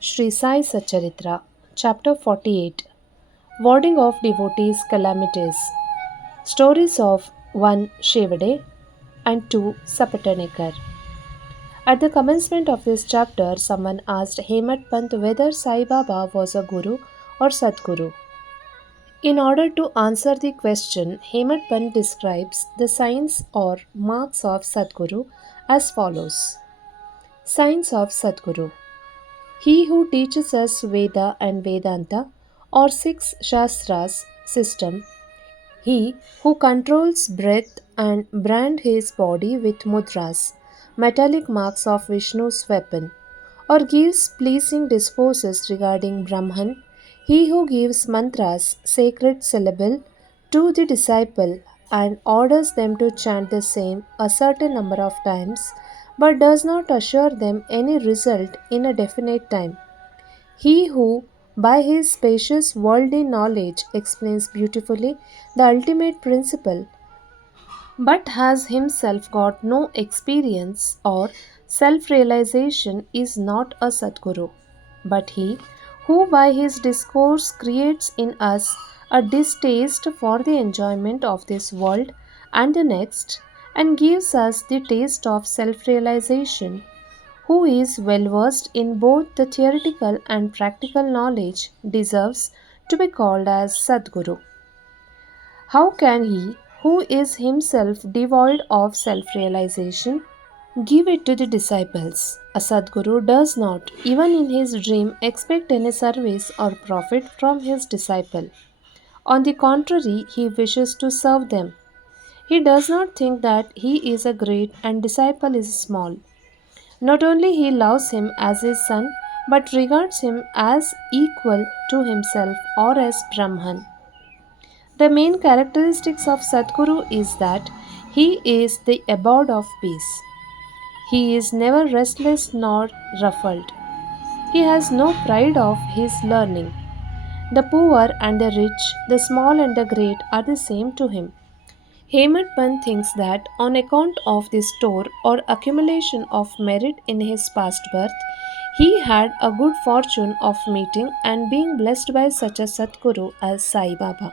Shri Sai Satcharitra, Chapter 48, Warding of Devotees' Calamities. Stories of 1. Shevade and 2. Sapatnekar. At the commencement of this chapter, someone asked Hemat Pant whether Sai Baba was a guru or Sadguru. In order to answer the question, Hemat Pant describes the signs or marks of Sadguru as follows. Signs of Sadguru. He who teaches us Veda and Vedanta or six Shastras system, he who controls breath and brand his body with mudras, metallic marks of Vishnu's weapon, or gives pleasing discourses regarding Brahman, he who gives mantras, sacred syllable, to the disciple and orders them to chant the same a certain number of times, but does not assure them any result in a definite time. He who, by his spacious worldly knowledge, explains beautifully the ultimate principle, but has himself got no experience or self realization, is not a Sadguru, but he who, by his discourse, creates in us a distaste for the enjoyment of this world and the next, and gives us the taste of self realization, who is well versed in both the theoretical and practical knowledge, deserves to be called as Sadguru. How can he, who is himself devoid of self realization, give it to the disciples? A Sadguru does not, even in his dream, expect any service or profit from his disciple. On the contrary, he wishes to serve them. He does not think that he is a great and disciple is small. Not only he loves him as his son, but regards him as equal to himself or as Brahman. The main characteristics of Sadguru is that he is the abode of peace. He is never restless nor ruffled. He has no pride of his learning. The poor and the rich, the small and the great are the same to him. Hemant Pant thinks that on account of the store or accumulation of merit in his past birth, he had a good fortune of meeting and being blessed by such a Satguru as Sai Baba.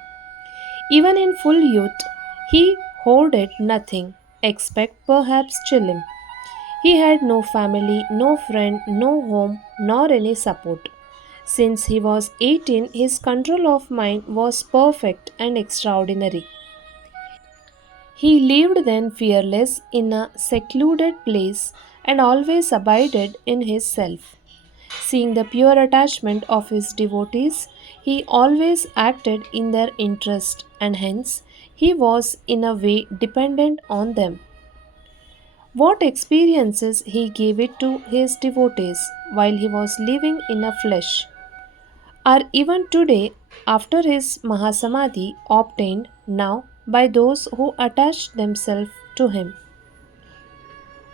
Even in full youth, he hoarded nothing except perhaps Chilim. He had no family, no friend, no home, nor any support. Since he was 18, his control of mind was perfect and extraordinary. He lived then fearless in a secluded place and always abided in his self. Seeing the pure attachment of his devotees, he always acted in their interest and hence he was in a way dependent on them. What experiences he gave it to his devotees while he was living in a flesh are even today, after his Mahasamadhi, obtained now by those who attach themselves to him.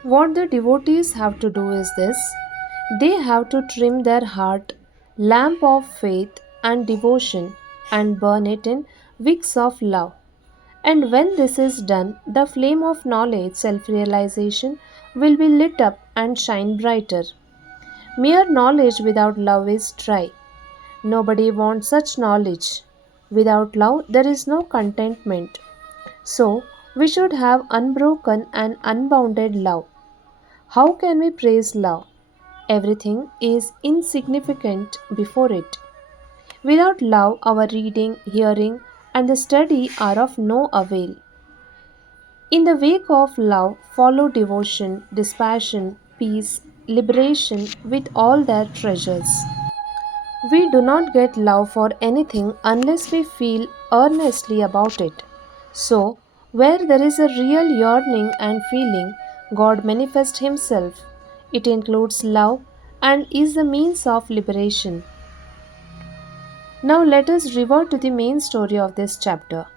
What the devotees have to do is this: they have to trim their heart lamp of faith and devotion and burn it in wicks of love. And when this is done, the flame of knowledge, self realization, will be lit up and shine brighter. Mere knowledge without love is dry. Nobody wants such knowledge. Without love, there is no contentment. So, we should have unbroken and unbounded love. How can we praise love? Everything is insignificant before it. Without love, our reading, hearing, and the study are of no avail. In the wake of love follow devotion, dispassion, peace, liberation with all their treasures. We do not get love for anything unless we feel earnestly about it. So, where there is a real yearning and feeling, God manifests Himself. It includes love and is the means of liberation. Now, let us revert to the main story of this chapter.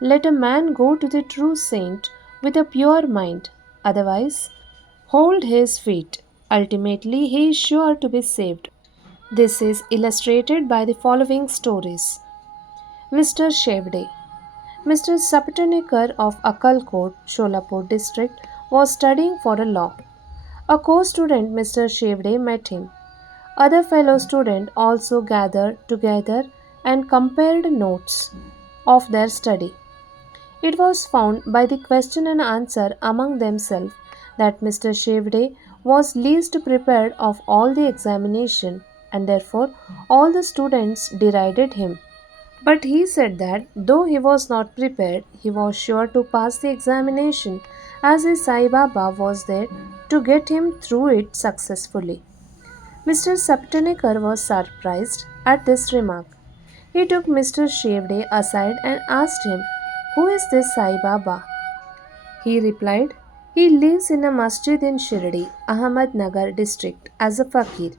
Let a man go to the true saint with a pure mind, otherwise, hold his feet. Ultimately, he is sure to be saved. This is illustrated by the following stories. Mr. Shevade. Mr. Sapatnekar of Akalkot, Sholapur district, was studying for a law. A co student, Mr. Shevade, met him. Other fellow students also gathered together and compared notes of their study. It was found by the question and answer among themselves that Mr. Shevade was least prepared of all the examination, and therefore all the students derided him. But he said that though he was not prepared, he was sure to pass the examination as his Sai Baba was there to get him through it successfully. Mr. Sapatnekar was surprised at this remark. He took Mr. Shevade aside and asked him, "Who is this Sai Baba?" He replied, "He lives in a masjid in Shirdi, Ahmednagar district, as a fakir.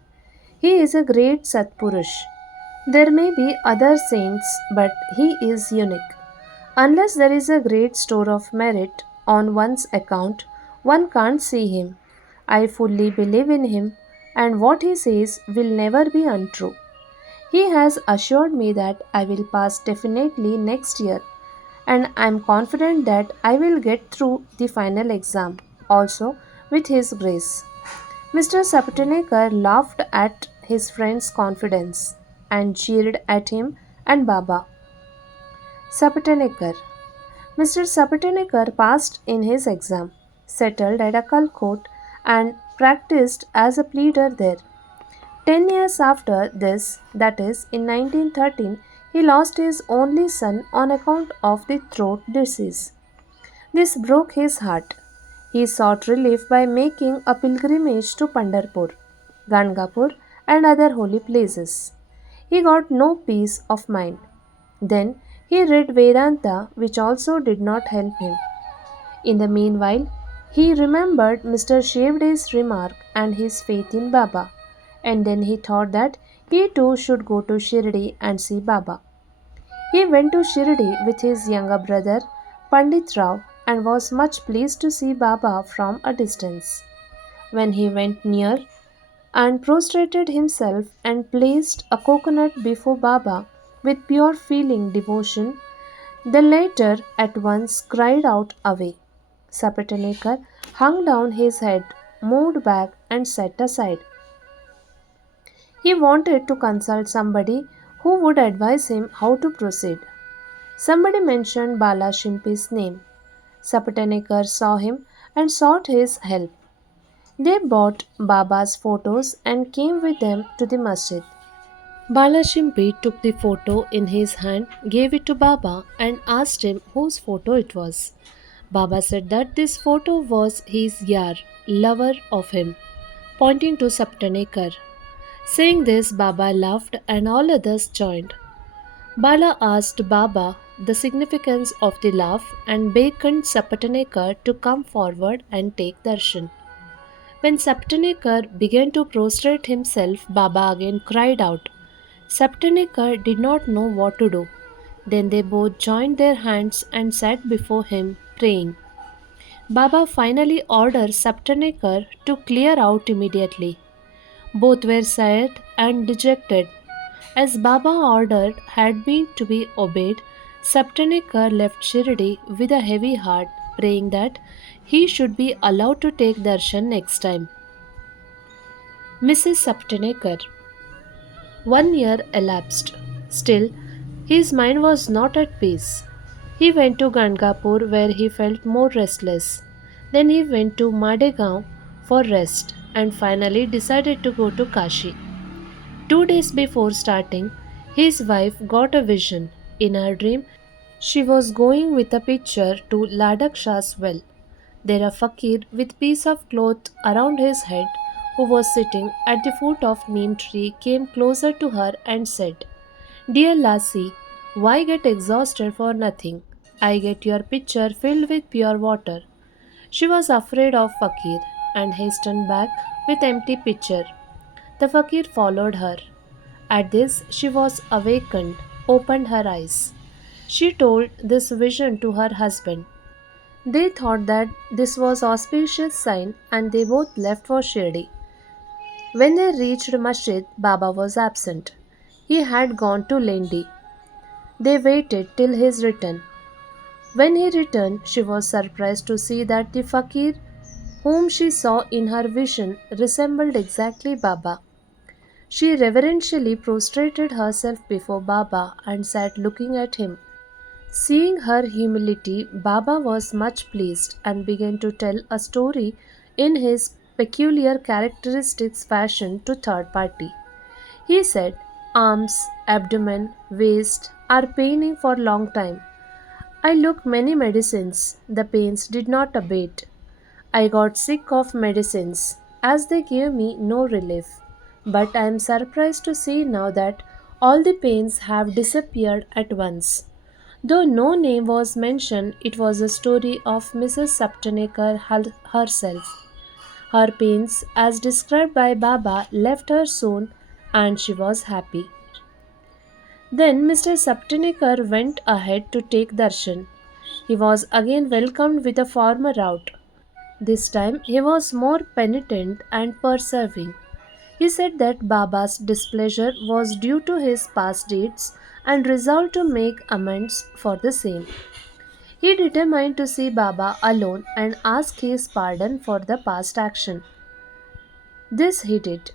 He is a great Satpurush. There may be other saints, but he is unique. Unless there is a great store of merit on one's account, one can't see him. I fully believe in him, and what he says will never be untrue. He has assured me that I will pass definitely next year, and I am confident that I will get through the final exam also with his grace." Mr. Sapatnekar laughed at his friend's confidence and jeered at him and Baba. Sapatnekar. Mr. Sapatnekar passed in his exam, settled at Akal Court, and practiced as a pleader there. 10 years after this, that is, in 1913, he lost his only son on account of the throat disease. This broke his heart. He sought relief by making a pilgrimage to Pandharpur, Gangapur, and other holy places. He got no peace of mind. Then he read Vedanta, which also did not help him. In the meanwhile, he remembered Mr. Shevade's remark and his faith in Baba, and then he thought that he too should go to Shirdi and see Baba. He went to Shirdi with his younger brother, Pandit Rao, and was much pleased to see Baba from a distance. When he went near and prostrated himself and placed a coconut before Baba with pure feeling devotion, the latter at once cried out away. Sapatnekar hung down his head, moved back, and sat aside. He wanted to consult somebody who would advise him how to proceed. Somebody mentioned Bala Shimpi's name. Sapatnekar saw him and sought his help. They bought Baba's photos and came with them to the masjid. Bala Shimpi took the photo in his hand, gave it to Baba, and asked him whose photo it was. Baba said that this photo was his yar, lover of him, pointing to Sapatnekar. Saying this, Baba laughed and all others joined. Bala asked Baba the significance of the laugh and beckoned Sapatnekar to come forward and take darshan. When Sapatnekar began to prostrate himself, Baba again cried out. Sapatnekar did not know what to do. Then they both joined their hands and sat before him, praying. Baba finally ordered Sapatnekar to clear out immediately. Both were sad and dejected. As Baba ordered had been to be obeyed, Sapatnekar left Shirdi with a heavy heart, praying that he should be allowed to take darshan next time. Mrs. Sapatnekar. 1 year elapsed. Still, his mind was not at peace. He went to Gangapur where he felt more restless. Then he went to Madegaon for rest and finally decided to go to Kashi. 2 days before starting, his wife got a vision. In her dream, she was going with a pitcher to Ladakh Shah's well. There a fakir with piece of cloth around his head, who was sitting at the foot of neem tree, came closer to her and said, "Dear lassie, why get exhausted for nothing? I get your pitcher filled with pure water." She was afraid of fakir and hastened back with empty pitcher. The fakir followed her. At this she was awakened, opened her eyes. She told this vision to her husband. They thought that this was auspicious sign and they both left for Shirdi. When they reached Masjid, Baba was absent. He had gone to Lendi. They waited till his return. When he returned, she was surprised to see that the fakir whom she saw in her vision resembled exactly Baba. She reverentially prostrated herself before Baba and sat looking at him. Seeing her humility, Baba was much pleased and began to tell a story in his peculiar characteristics fashion to third party. He said, arms, abdomen, waist are paining for long time. I took many medicines. The pains did not abate. I got sick of medicines as they gave me no relief. But I am surprised to see now that all the pains have disappeared at once. Though no name was mentioned, it was a story of Mrs. Sapatnekar herself. Her pains, as described by Baba, left her soon and she was happy. Then Mr. Sapatnekar went ahead to take darshan. He was again welcomed with a former rout. This time he was more penitent and persevering. He said that Baba's displeasure was due to his past deeds and resolved to make amends for the same. He determined to see Baba alone and ask his pardon for the past action. This he did.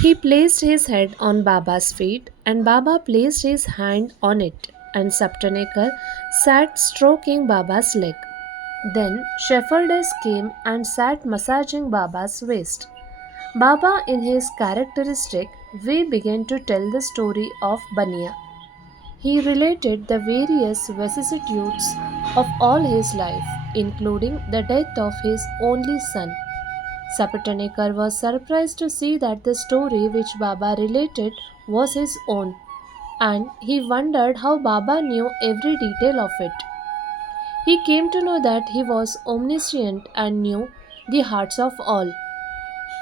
He placed his head on Baba's feet and Baba placed his hand on it and Saptanekar sat stroking Baba's leg. Then shepherdess came and sat massaging Baba's waist. Baba, in his characteristic way, began to tell the story of Bania. He related the various vicissitudes of all his life, including the death of his only son. Sapatanekar was surprised to see that the story which Baba related was his own, and he wondered how Baba knew every detail of it. He came to know that he was omniscient and knew the hearts of all.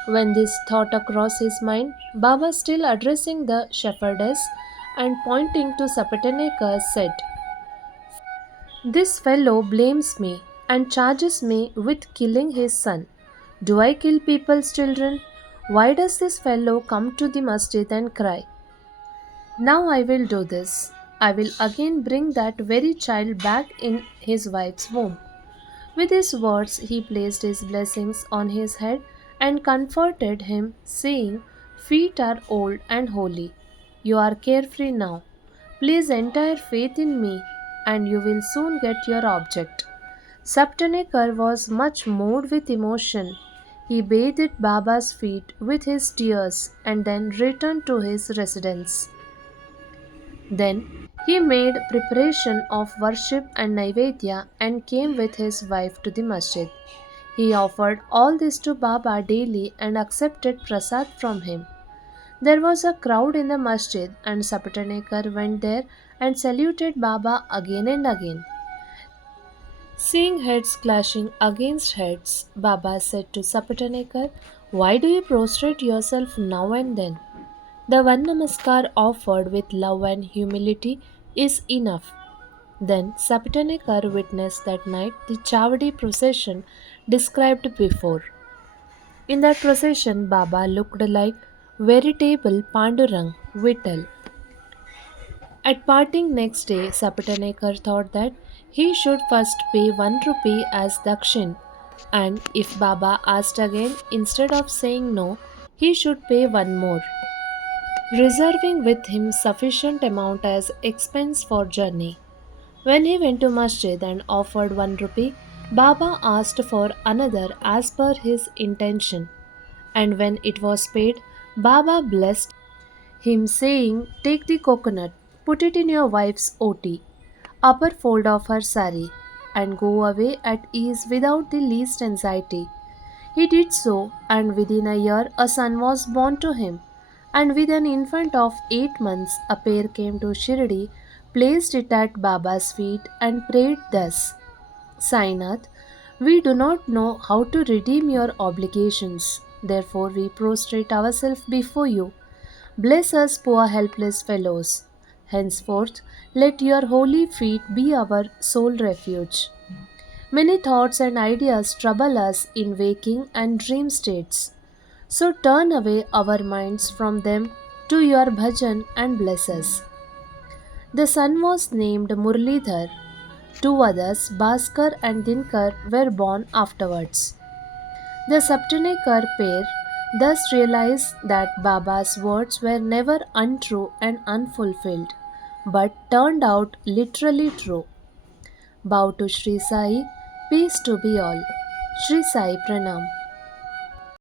When this thought across his mind, Baba, still addressing the shepherdess and pointing to Sapatanekar, said, this fellow blames me and charges me with killing his son. Do I kill people's children? Why does this fellow come to the masjid and cry? Now I will do this. I will again bring that very child back in his wife's womb. With his words, he placed his blessings on his head and comforted him, saying, feet are old and holy. You are carefree now. Place entire faith in me, and you will soon get your object. Saptanekar was much moved with emotion. He bathed Baba's feet with his tears and then returned to his residence. Then he made preparation of worship and Naivedya and came with his wife to the masjid. He offered all this to Baba daily and accepted prasad from him. There was a crowd in the masjid and Sapatanekar went there and saluted Baba again and again. Seeing heads clashing against heads, Baba said to Sapatanekar, why do you prostrate yourself now and then? The one namaskar offered with love and humility is enough. Then Sapatanekar witnessed that night the Chavadi procession described before. In that procession, Baba looked like veritable Pandurang, Vittal. At parting next day, Sapatanekar thought that he should first pay 1 rupee as dakshin, and if Baba asked again, instead of saying no, he should pay one more, reserving with him sufficient amount as expense for journey. When he went to masjid and offered 1 rupee, Baba asked for another as per his intention, and when it was paid, Baba blessed him, saying, take the coconut, put it in your wife's oti, upper fold of her sari, and go away at ease without the least anxiety. He did so, and within a year a son was born to him. And with an infant of 8 months, a pair came to Shirdi, placed it at Baba's feet, and prayed thus, Sainath, we do not know how to redeem your obligations. Therefore, we prostrate ourselves before you. Bless us, poor helpless fellows. Henceforth, let your holy feet be our sole refuge. Many thoughts and ideas trouble us in waking and dream states. So turn away our minds from them to your bhajan and bless us. The son was named Murlidhar. Two others, Bhaskar and Dinkar, were born afterwards. The Saptanekar pair Thus realize that Baba's words were never untrue and unfulfilled, but turned out literally true. Bow to Shri Sai, peace to be all. Shri Sai Pranam.